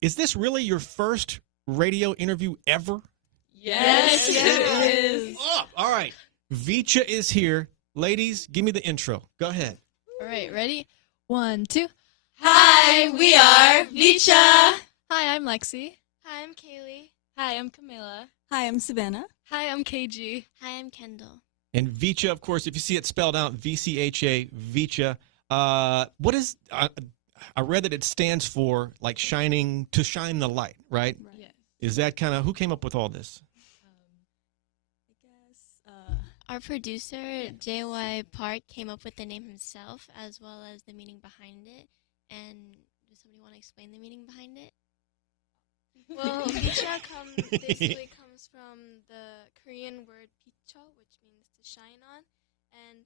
is this really your first radio interview ever? Yes, it is. Oh, all right. VCHA is here. Ladies, give me the intro. Go ahead. All right, ready? 1, 2. Hi, we are VCHA. Hi, I'm Lexi. Hi, I'm Kaylee. Hi, I'm Camilla. Hi, I'm Savannah. Hi, I'm KG. Hi, I'm Kendall. And VCHA, of course, if you see it spelled out, VCHA, VCHA. What is, I read that it stands for like shining, to shine the light, right? Yes. Is that kind of, who came up with all this? Our producer, JY Park, came up with the name himself as well as the meaning behind it. And does somebody want to explain the meaning behind it? Well, VCHA basically comes from the Korean word picho, which means to shine on. And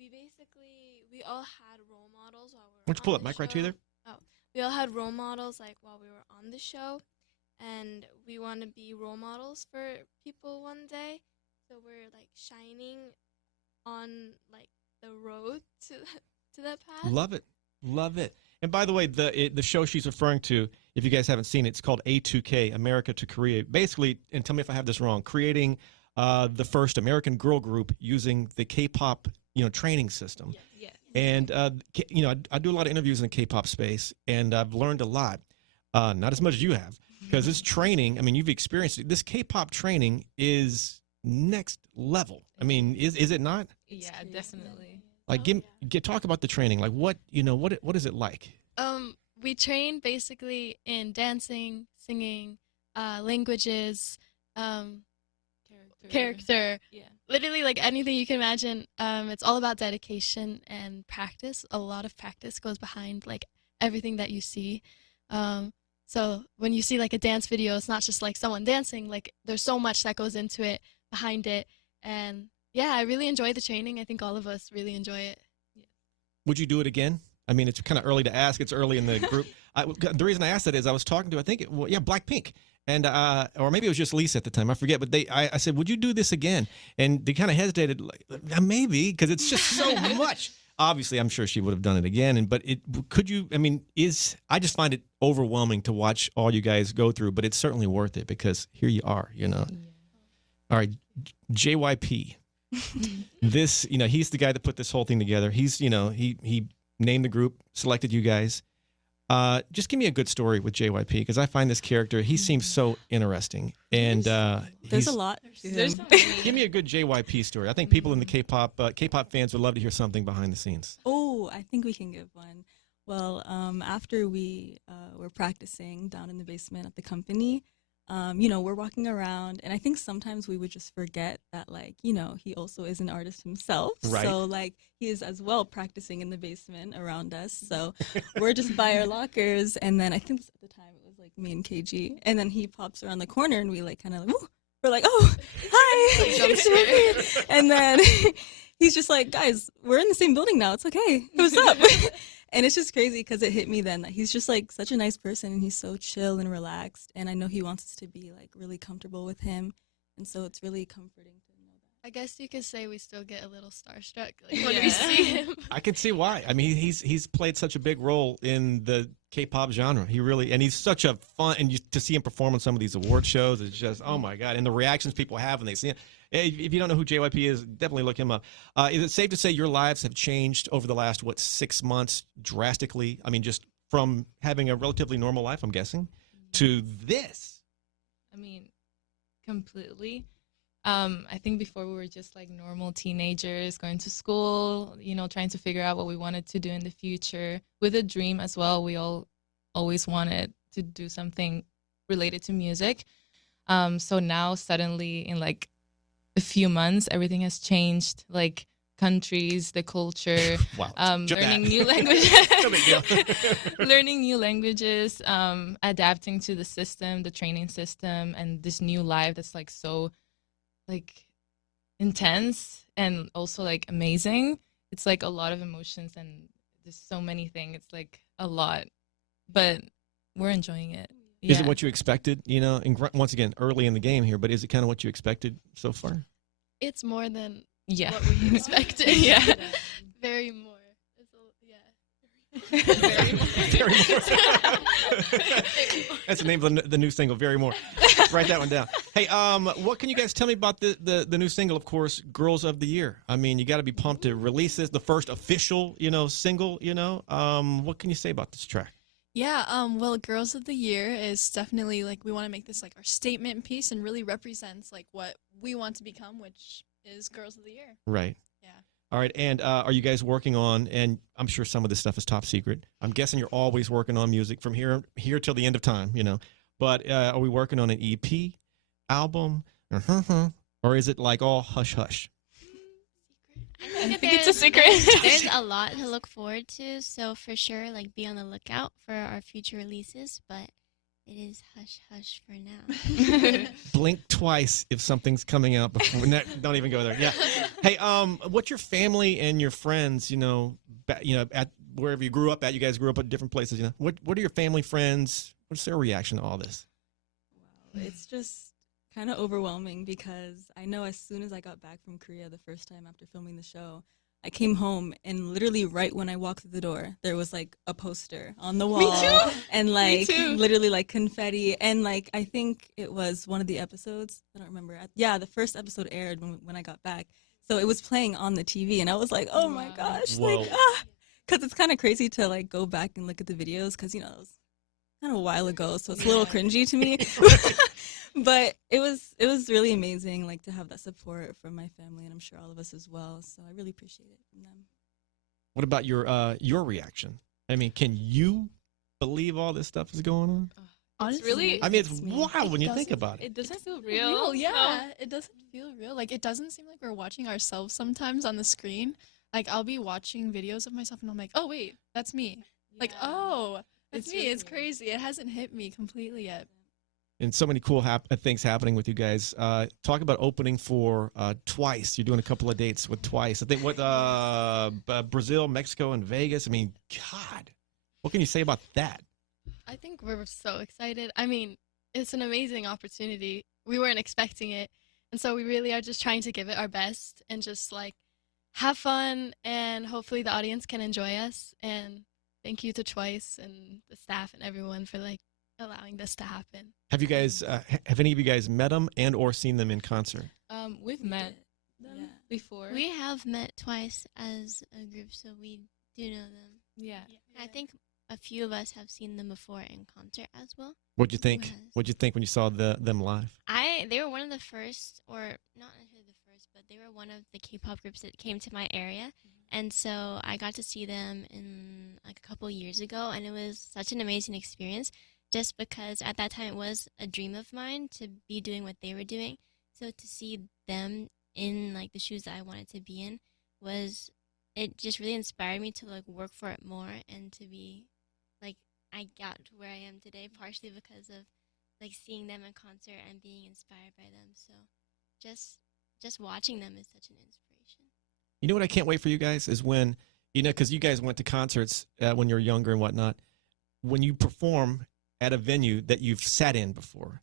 we all had role models while we were Why don't you pull on up the mic right to you show. there? Oh, we all had role models like while we were on the show, and we want to be role models for people one day. So we're like shining on like the road to that path. Love it. Love it. And by the way, the show she's referring to, if you guys haven't seen it, it's called A2K, America to Korea. Basically, and tell me if I have this wrong, creating the first American girl group using the K-pop, training system. Yes. And, I do a lot of interviews in the K-pop space, and I've learned a lot. Not as much as you have, because this training, I mean, you've experienced it. This K-pop training is next level. I mean, is it not? Yeah, definitely. Like, talk about the training. Like, what is it like? We train basically in dancing, singing, languages, character. Yeah. Literally, like anything you can imagine. It's all about dedication and practice. A lot of practice goes behind like everything that you see. So when you see like a dance video, it's not just like someone dancing. Like there's so much that goes into it, behind it, and yeah, I really enjoy the training. I think all of us really enjoy it. Would you do it again? I mean, it's kind of early to ask. It's early in the group. The reason I asked that is I was talking to, I think, Blackpink. And, or maybe it was just Lisa at the time. I forget. But I said, would you do this again? And they kind of hesitated, like, maybe, because it's just so much. Obviously, I'm sure she would have done it again. But could you, I mean, I just find it overwhelming to watch all you guys go through. But it's certainly worth it because here you are, All right, JYP. This, he's the guy that put this whole thing together. He's, he named the group, selected you guys. Just give me a good story with JYP because I find this character, he seems so interesting. And there's a lot. There's give me a good JYP story. I think people in the K-pop fans would love to hear something behind the scenes. Oh, I think we can give one. Well, after we were practicing down in the basement at the company, we're walking around, and I think sometimes we would just forget that, like, he also is an artist himself. Right. So, like, he is as well practicing in the basement around us. So we're just by our lockers, and then I think at the time it was, like, me and KG, and then he pops around the corner, and we, like, kind of, like, we're like, oh, hi. And then he's just like, guys, we're in the same building now. It's okay. What's up? And it's just crazy because it hit me then that he's just like such a nice person and he's so chill and relaxed. And I know he wants us to be like really comfortable with him. And so it's really comforting to know that. I guess you could say we still get a little starstruck like, when we see him. I can see why. I mean, he's played such a big role in the K-pop genre. He really, and he's such a fun, and to see him perform on some of these award shows, it's just, oh my God. And the reactions people have when they see him. If you don't know who JYP is, definitely look him up. Is it safe to say your lives have changed over the last, 6 months drastically? I mean, just from having a relatively normal life, I'm guessing, to this. I mean, completely. I think before we were just like normal teenagers going to school, trying to figure out what we wanted to do in the future with a dream as well. We all always wanted to do something related to music. So now suddenly in like a few months, everything has changed, like countries, the culture, Wow. learning new languages, learning new languages, adapting to the system, the training system, and this new life that's like so like intense and also like amazing. It's like a lot of emotions and there's so many things. It's like a lot, but we're enjoying it. Is it what you expected, and once again, early in the game here, but is it kind of what you expected so far? It's more than Yeah. what we expected. Yeah. Very more. Very more. That's the name of the new single, Very More. Write that one down. Hey, what can you guys tell me about the new single, of course, Girls of the Year? I mean, you got to be pumped to release this, the first official, single, What can you say about this track? Yeah, well, Girls of the Year is definitely like we want to make this like our statement piece and really represents like what we want to become, which is Girls of the Year. Right. Yeah. All right, and are you guys working on, and I'm sure some of this stuff is top secret. I'm guessing you're always working on music from here till the end of time, But are we working on an EP, album, or is it like all hush hush? I think it's a secret. There's a lot to look forward to, so for sure, like be on the lookout for our future releases. But it is hush hush for now. Blink twice if something's coming out before. Don't even go there. Yeah. Hey, what's your family and your friends? At wherever you grew up at. You guys grew up at different places. What are your family, friends? What's their reaction to all this? Wow, it's just kind of overwhelming because I know as soon as I got back from Korea the first time after filming the show, I came home and literally right when I walked through the door, there was like a poster on the wall. Me too. And like too. literally like confetti. And like I think it was one of the episodes. I don't remember. Yeah, the first episode aired when I got back. So it was playing on the TV and I was like, oh my gosh. Whoa. Because it's kind of crazy to like go back and look at the videos because, it was kind of a while ago. So it's a little cringy to me. But it was really amazing, like to have that support from my family, and I'm sure all of us as well. So I really appreciate it from them. What about your reaction? I mean, can you believe all this stuff is going on? Honestly, really- I mean, it's It's me. wild when you think doesn't- about it. It doesn't feel real. real. Yeah, it doesn't feel real. Like it doesn't seem like we're watching ourselves sometimes on the screen. Like I'll be watching videos of myself and I'm like, oh wait, that's me. Like oh, that's It's me. really It's weird. crazy. It hasn't hit me completely yet. And so many cool things happening with you guys. Talk about opening for Twice. You're doing a couple of dates with Twice. I think Brazil, Mexico, and Vegas. I mean, God, what can you say about that? I think we're so excited. I mean, it's an amazing opportunity. We weren't expecting it. And so we really are just trying to give it our best and just like have fun, and hopefully the audience can enjoy us. And thank you to Twice and the staff and everyone for like allowing this to happen. Have you guys? Have any of you guys met them and or seen them in concert? We've met them Yeah. before. We have met twice as a group, so we do know them. Yeah. I think a few of us have seen them before in concert as well. What'd you think? Yes. What'd you think when you saw them live? They were one of the first, or not necessarily the first, but they were one of the K-pop groups that came to my area. And so I got to see them in like a couple years ago, and it was such an amazing experience just because at that time it was a dream of mine to be doing what they were doing. So to see them in like the shoes that I wanted to be in it just really inspired me to like work for it more and to be like I got to where I am today partially because of like seeing them in concert and being inspired by them. So just watching them is such an inspiration. You know what I can't wait for you guys is when, because you guys went to concerts when you were younger and whatnot. When you perform at a venue that you've sat in before,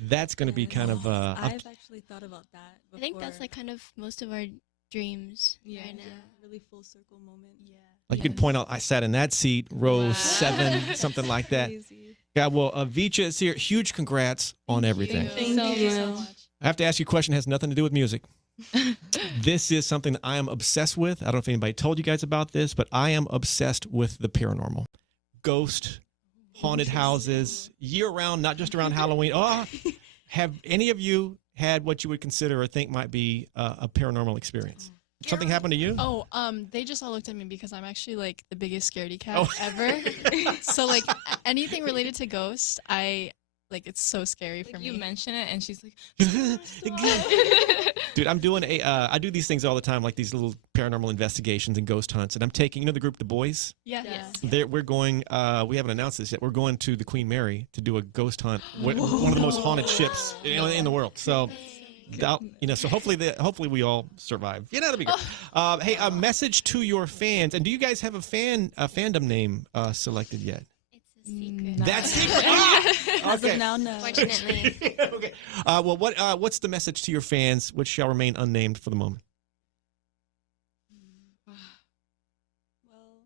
that's going to be kind of. I've actually thought about that before. I think that's like kind of most of our dreams Yeah. right now. really full circle moment. Yeah. like you can point out, I sat in that seat, row Wow. 7, something like that. Crazy. Yeah, well, VCHA is here. Huge congrats on everything. Thank you. so much. I have to ask you a question. It has nothing to do with music. This is something that I am obsessed with. I don't know if anybody told you guys about this, but I am obsessed with the paranormal. Ghost, haunted houses, year-round, not just around Halloween. Oh, have any of you had what you would consider or think might be a paranormal experience? Something happened to you? Oh, they just all looked at me because I'm actually like the biggest scaredy cat Oh. ever. So like anything related to ghosts, it's so scary for Like me. you mention it, and she's like, Dude, I'm doing I do these things all the time, like these little paranormal investigations and ghost hunts. And I'm taking, the group, The Boys? Yeah. Yes. We're going, we haven't announced this yet. We're going to the Queen Mary to do a ghost hunt, one of the most haunted ships in the world. So, so hopefully we all survive. That'll be good. Hey, a message to your fans. And do you guys have a fandom name selected yet? It's a secret. No. That's secret. Ah! As of now, no. Fortunately. Okay. Well, what's the message to your fans, which shall remain unnamed for the moment? Well,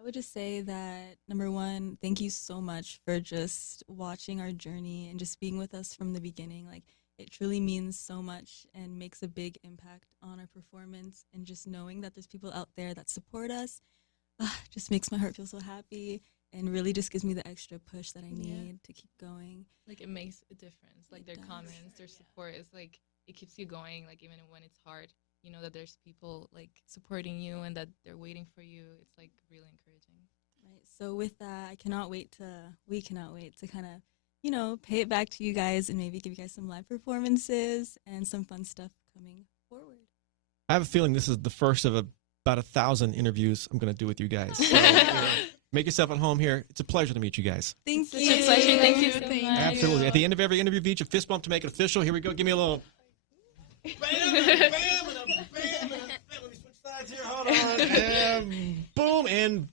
I would just say that number one, thank you so much for just watching our journey and just being with us from the beginning. Like, it truly means so much and makes a big impact on our performance. And just knowing that there's people out there that support us just makes my heart feel so happy and really just gives me the extra push that I need to keep going. Like, it makes a difference. Like, It their does. comments, their support is like, it keeps you going. Like, even when it's hard, you know that there's people like supporting you and that they're waiting for you. It's like really encouraging. Right. So with that, we cannot wait to kind of, you know, pay it back to you guys and maybe give you guys some live performances and some fun stuff coming forward. I have a feeling this is the first of about 1,000 interviews I'm going to do with you guys. So, make yourself at home here. It's a pleasure to meet you guys. Thank Such you. a pleasure. Thank you so Thank much. you. Absolutely. At the end of every interview, VCHA, fist bump to make it official. Here we go. Give me a little. Bam, and a bam, and a bam, and a bam. Let me switch sides here. Hold on. And boom, and